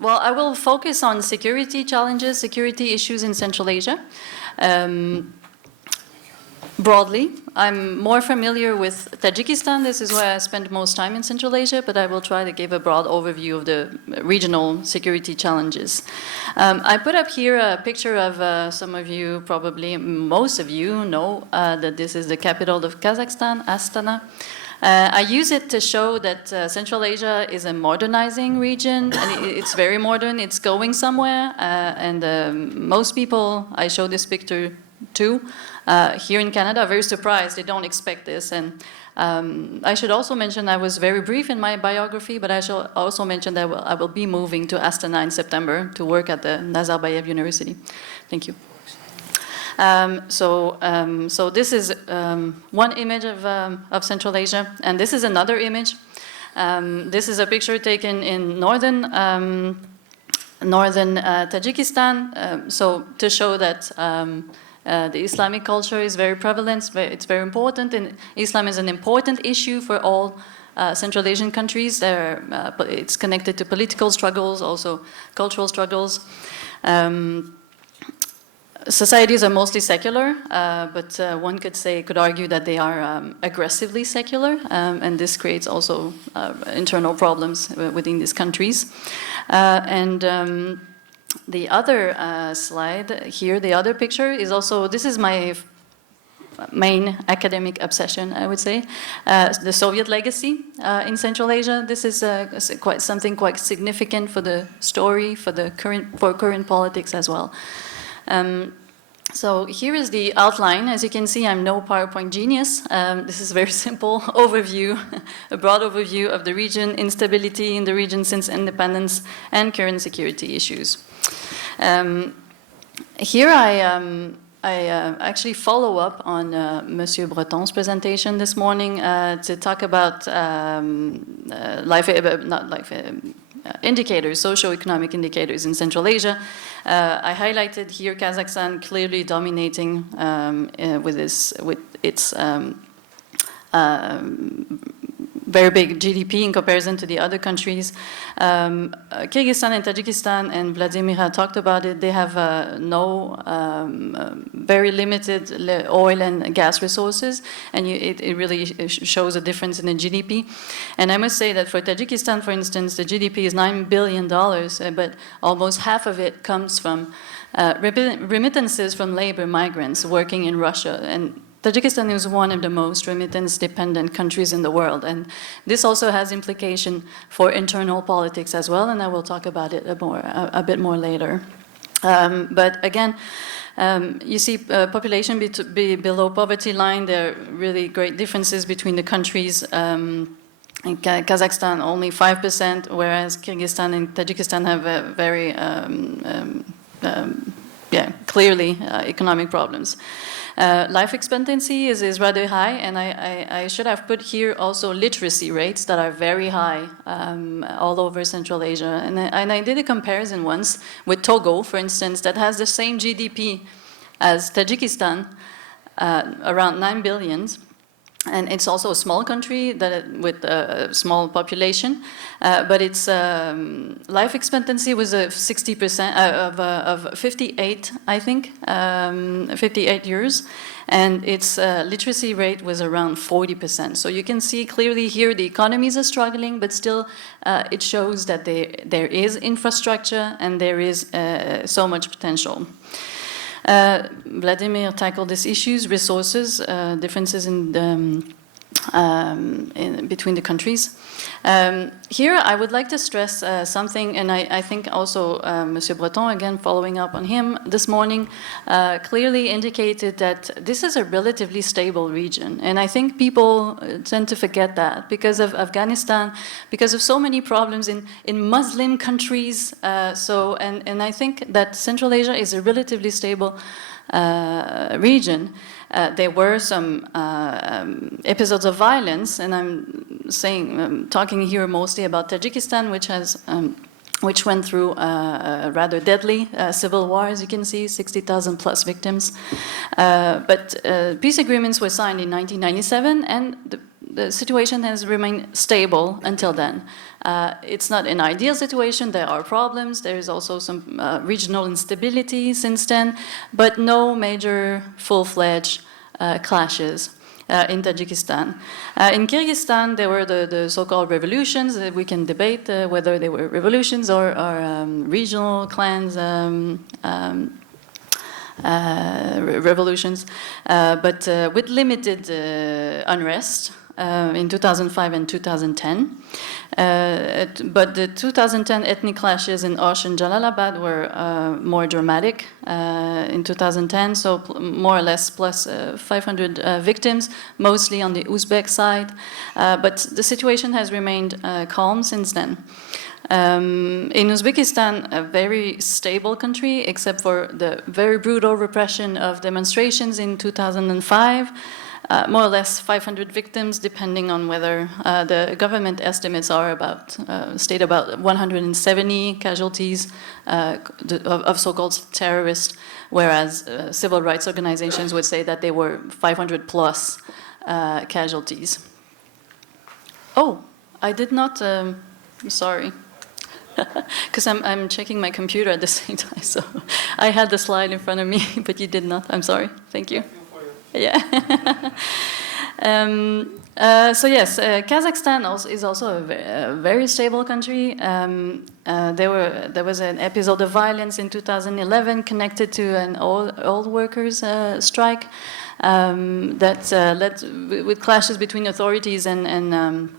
Well, I will focus on security challenges, security issues in Central Asia. Broadly, I'm more familiar with Tajikistan. This is where I spend most time in Central Asia, but I will try to give a broad overview of the regional security challenges. I put up here a picture of some of you, probably most of you know that this is the capital of Kazakhstan, Astana. I use it to show that Central Asia is a modernizing region, and it's very modern, it's going somewhere, and most people, I show this picture too, here in Canada are very surprised, they don't expect this. And I should also mention I was very brief in my biography, but I shall also mention that I will be moving to Astana in September to work at the Nazarbayev University. Thank you. So this is one image of Central Asia, and this is another image. This is a picture taken in northern Tajikistan, so to show that the Islamic culture is very prevalent, it's very important, and Islam is an important issue for all Central Asian countries. It's connected to political struggles, also cultural struggles. Societies are mostly secular, but one could argue that they are aggressively secular, and this creates also internal problems within these countries. The other slide here, the other picture is also, this is my main academic obsession, I would say, the Soviet legacy in Central Asia. This is something quite significant for the story, for current politics as well. So here is the outline. As you can see, I'm no PowerPoint genius. This is a very simple overview, a broad overview of the region, instability in the region since independence, and current security issues. Here I actually follow up on Monsieur Breton's presentation this morning to talk about indicators, socioeconomic indicators in Central Asia. I highlighted here Kazakhstan clearly dominating with its very big GDP in comparison to the other countries. Kyrgyzstan and Tajikistan, and Vladimir talked about it, they have very limited oil and gas resources, and it really shows a difference in the GDP. And I must say that for Tajikistan, for instance, the GDP is $9 billion, but almost half of it comes from remittances from labor migrants working in Russia. And Tajikistan is one of the most remittance-dependent countries in the world, and this also has implication for internal politics as well, and I will talk about it a bit more later. But again, you see population below poverty line. There are really great differences between the countries. In Kazakhstan, only 5%, whereas Kyrgyzstan and Tajikistan have a very clearly economic problems. Life expectancy is rather high, and I should have put here also literacy rates that are very high all over Central Asia. And I did a comparison once with Togo, for instance, that has the same GDP as Tajikistan, around 9 billion. And it's also a small country with a small population, but its life expectancy was 60% of 58, I think, 58 years, and its literacy rate was around 40%. So you can see clearly here the economies are struggling, but still it shows that there is infrastructure and there is so much potential. Vladimir tackled these issues, resources, differences between the countries. Here I would like to stress something, and I think also Monsieur Breton, again following up on him this morning, clearly indicated that this is a relatively stable region, and I think people tend to forget that because of Afghanistan, because of so many problems in Muslim countries, and I think that Central Asia is a relatively stable region. There were some episodes of violence, and I'm talking here mostly about Tajikistan, which went through a rather deadly civil war, as you can see, 60,000 plus victims. But peace agreements were signed in 1997, and the situation has remained stable until then. It's not an ideal situation, there are problems, there is also some regional instability since then, but no major full-fledged clashes in Tajikistan. In Kyrgyzstan, there were the so-called revolutions. We can debate whether they were revolutions or regional clans revolutions, but with limited unrest in 2005 and 2010. But the 2010 ethnic clashes in Osh and Jalalabad were more dramatic in 2010, so more or less plus 500 victims, mostly on the Uzbek side. But the situation has remained calm since then. In Uzbekistan, a very stable country, except for the very brutal repression of demonstrations in 2005. More or less 500 victims, depending on whether the government estimates are state about 170 casualties of so-called terrorists, whereas civil rights organizations would say that they were 500 plus casualties. Oh, I did not, sorry. Because I'm checking my computer at the same time, so I had the slide in front of me, but you did not. I'm sorry. Thank you. Yeah. So yes, Kazakhstan is also a very stable country. There was an episode of violence in 2011 connected to an oil workers strike that led with clashes between authorities and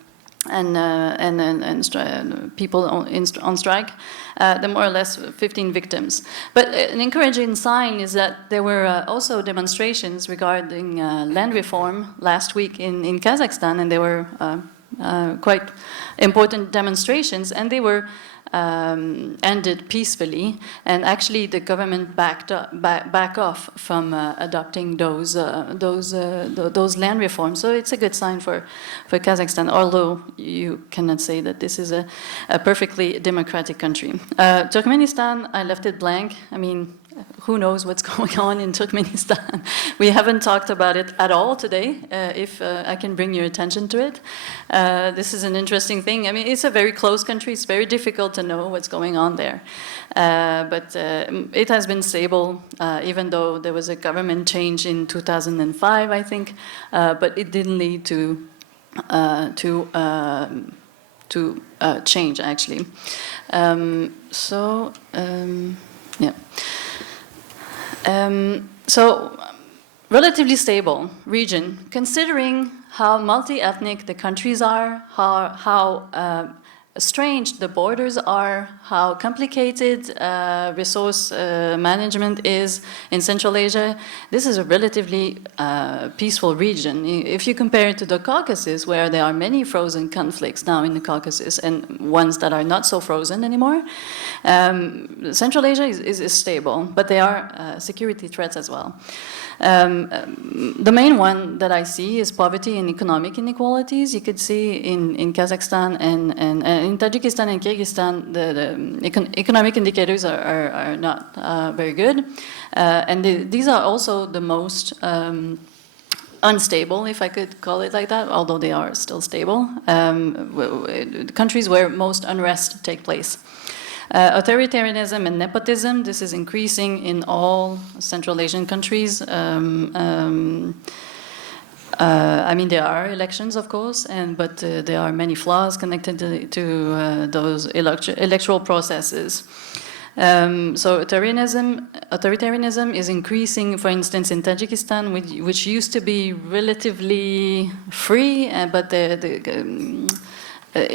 people on strike. There were more or less 15 victims. But an encouraging sign is that there were also demonstrations regarding land reform last week in Kazakhstan, and they were quite important demonstrations, and they were ended peacefully, and actually the government back off from adopting those land reforms. So it's a good sign for Kazakhstan, although you cannot say that this is a perfectly democratic country. Turkmenistan, I left it blank. I mean, who knows what's going on in Turkmenistan? We haven't talked about it at all today, if I can bring your attention to it. This is an interesting thing. I mean, it's a very close country. It's very difficult to know what's going on there. But it has been stable, even though there was a government change in 2005, I think. But it didn't lead to change, actually. Yeah. So, relatively stable region, considering how multi-ethnic the countries are, how strange the borders are, how complicated resource management is in Central Asia. This is a relatively peaceful region. If you compare it to the Caucasus, where there are many frozen conflicts now in the Caucasus and ones that are not so frozen anymore, Central Asia is stable, but there are security threats as well. The main one that I see is poverty and economic inequalities. You could see in Kazakhstan and in Tajikistan and Kyrgyzstan, the economic indicators are not very good. And these are also the most unstable, if I could call it like that, although they are still stable, countries where most unrest take place. Authoritarianism and nepotism, this is increasing in all Central Asian countries. I mean, there are elections, of course, but there are many flaws connected to those electoral processes. So authoritarianism is increasing, for instance, in Tajikistan, which used to be relatively free, but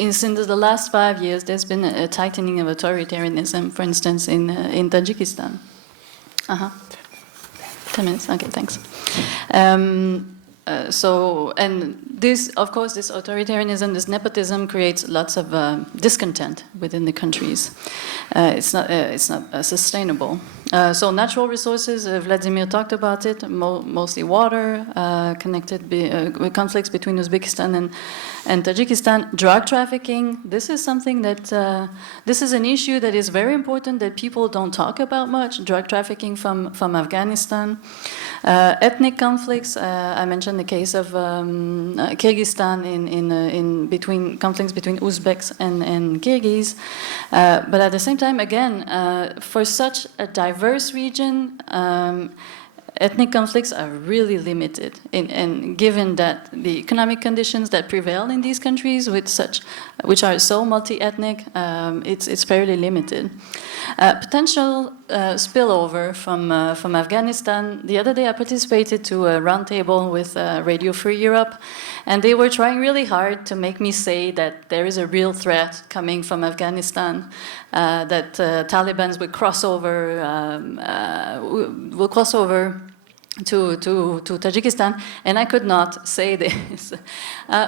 since the last 5 years, there's been a tightening of authoritarianism, for instance, in Tajikistan. 10 minutes, okay, thanks. And this, of course, this authoritarianism, this nepotism creates lots of discontent within the countries. It's not sustainable. So natural resources, Vladimir talked about it, mostly water, with conflicts between Uzbekistan and Tajikistan. Drug trafficking, this is something that, this is an issue that is very important that people don't talk about much, drug trafficking from Afghanistan. Ethnic conflicts, I mentioned the case of Kyrgyzstan in between conflicts between Uzbeks and Kyrgyz. But at the same time, again, for such a diverse region, ethnic conflicts are really limited. And given that the economic conditions that prevail in these countries, which are so multi-ethnic, it's fairly limited. Potential spillover from Afghanistan. The other day I participated to a roundtable with Radio Free Europe, and they were trying really hard to make me say that there is a real threat coming from Afghanistan, that Taliban will cross over to Tajikistan, and I could not say this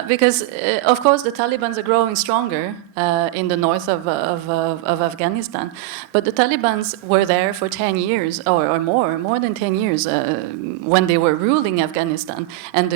because, of course, the Taliban are growing stronger in the north of Afghanistan, but the Taliban were there for 10 years or more than 10 years when they were ruling Afghanistan, and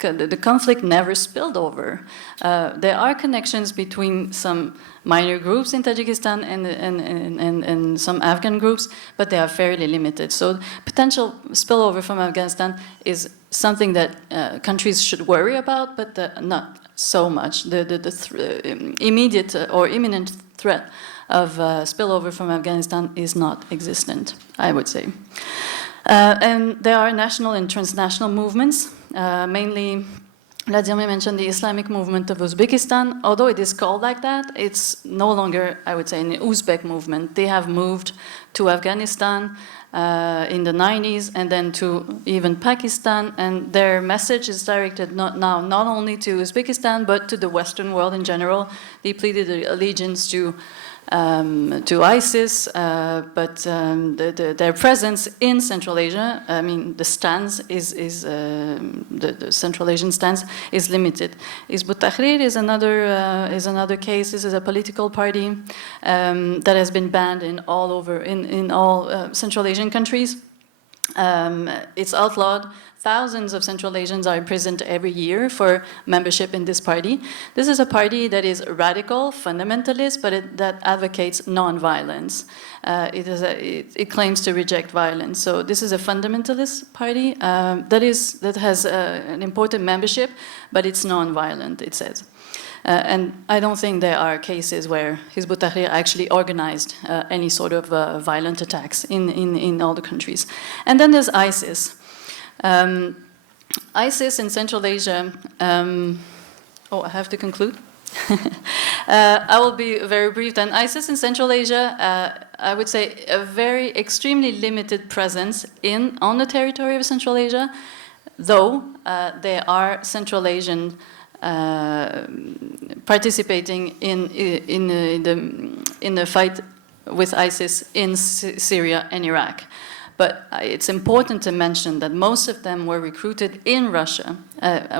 the conflict never spilled over. There are connections between some minor groups in Tajikistan and some Afghan groups, but they are fairly limited. So potential spillover from Afghanistan is something that countries should worry about, but not so much. The immediate or imminent threat of spillover from Afghanistan is not existent, I would say. And there are national and transnational movements, mainly Vladimir mentioned the Islamic movement of Uzbekistan. Although it is called like that, it's no longer, I would say, an Uzbek movement. They have moved to Afghanistan in the 90s and then to even Pakistan, and their message is directed not only to Uzbekistan but to the Western world in general. They pleaded allegiance to ISIS, but their presence in Central Asia, I mean, the stance the Central Asian stance is limited. Hizb ut-Tahrir is another case. This is a political party that has been banned in all Central Asian countries. It's outlawed. Thousands of Central Asians are imprisoned every year for membership in this party. This is a party that is radical, fundamentalist, but that advocates non-violence. It claims to reject violence. So this is a fundamentalist party that has an important membership, but it's non-violent, it says. And I don't think there are cases where Hizb ut-Tahrir actually organized any sort of violent attacks in all the countries. And then there's ISIS. ISIS in Central Asia, I have to conclude. I will be very brief then. ISIS in Central Asia, I would say a very extremely limited presence on the territory of Central Asia, though there are Central Asian participating in the fight with ISIS in Syria and Iraq. But it's important to mention that most of them were recruited in Russia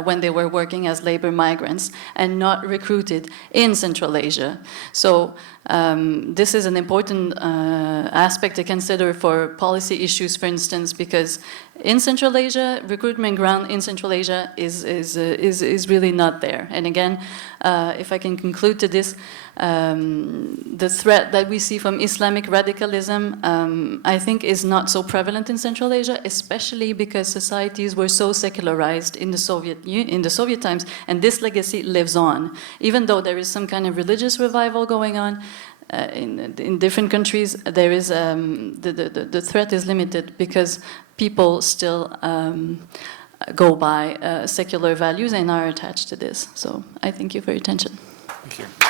when they were working as labor migrants and not recruited in Central Asia. So this is an important aspect to consider for policy issues, for instance, because in Central Asia, recruitment ground in Central Asia is really not there. And again, if I can conclude to this, the threat that we see from Islamic radicalism, I think, is not so prevalent in Central Asia, especially because societies were so secularized in the Soviet times, and this legacy lives on. Even though there is some kind of religious revival going on in different countries, there is the threat is limited because people still go by secular values and are attached to this. So I thank you for your attention. Thank you.